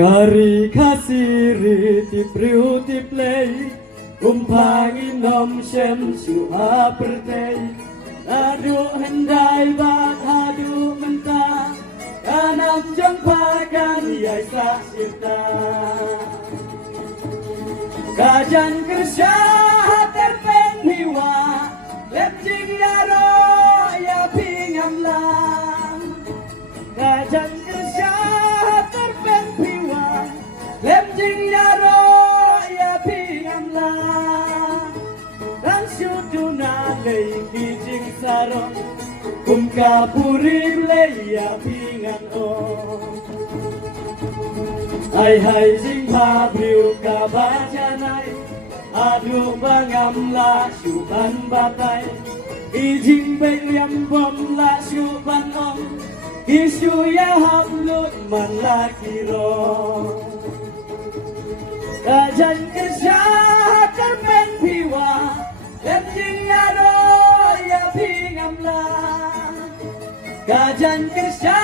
Kari kasiri ti priu ti play Kumpangin nom shem syua pertay Adu hendai bat hadu mentah Kanak jong pakan yai sak sirta Kajan kerja terpen hiwa Lep jing yaro ya pingam lang Kajan kerja terpen hiwa Lep jing yaro ya pingam lang Dan syuduna lei kijing sarong Kum kapuri lei ya pingan o Hai jing pabriu kabajanai Adu bangam la syuban batai Ijing beliam bom la syuban om Isu ya hablut man la kiro Kajan kerja terpen piwa Dan jing yaro ya pingam la Kajan kerja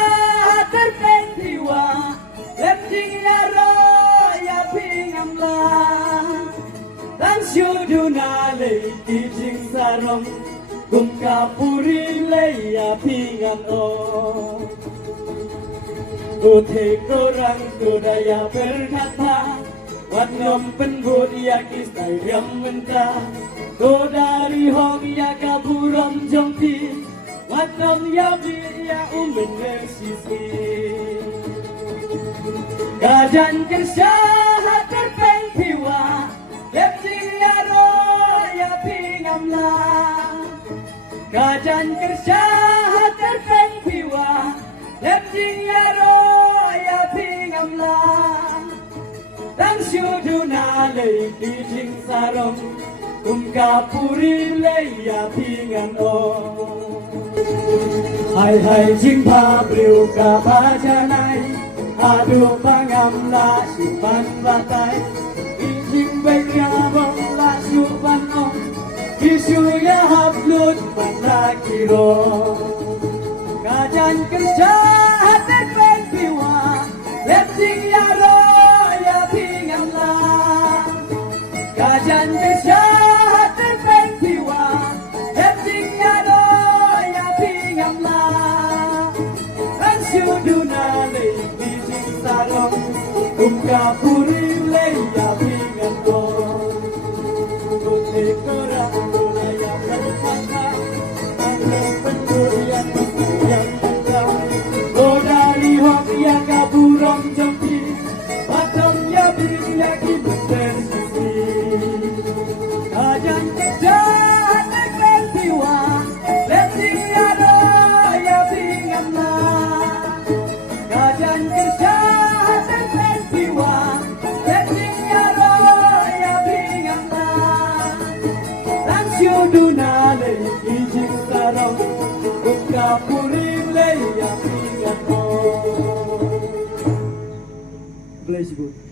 terpen piwa Dan jing yaro ya pingam la Dan syuduna lei kijing sarong Kum kapuri lei ya pingan o Uthei korang kudaya berkata Wat nom penbut ya kistai riam mentah Kodari hong ya kaburam jongti Wat nom ya bi ya umen sisi Kajan kerja terpen piwa Lep jing yaro ya pingam la Kajan kerja terpen piwa Lep jing yaro ya pingam la Dan syuduna lei kijing sarong Kum kapuri lei ya pingan o Hai jing pabriu kabajanai Adu pangam la syuban batai Ijing beliam la syuban om Isu ya hablut man la kiro Kajan kerja terpen piwa Lep jing yaro ya pingam la Kajan kerja terpen piwa Lep jing yaro ya pingam la Dan syuduna lei kijing sarong Kum kapuri lei ya pingam ko Uthei korang kudaya berkata Anu pendur yang yang mentah Kodari hong ya kaburam jongti Batam ya biri ya kimun tersisi Kajan kerja terpen piwa Lep jing yaro ya pingam la Kajan kerja terpen piwa Lep jing yaro ya pingam la Dan syuduna lei kijing sarong Kum kapuri lei ya pingan o Bless you.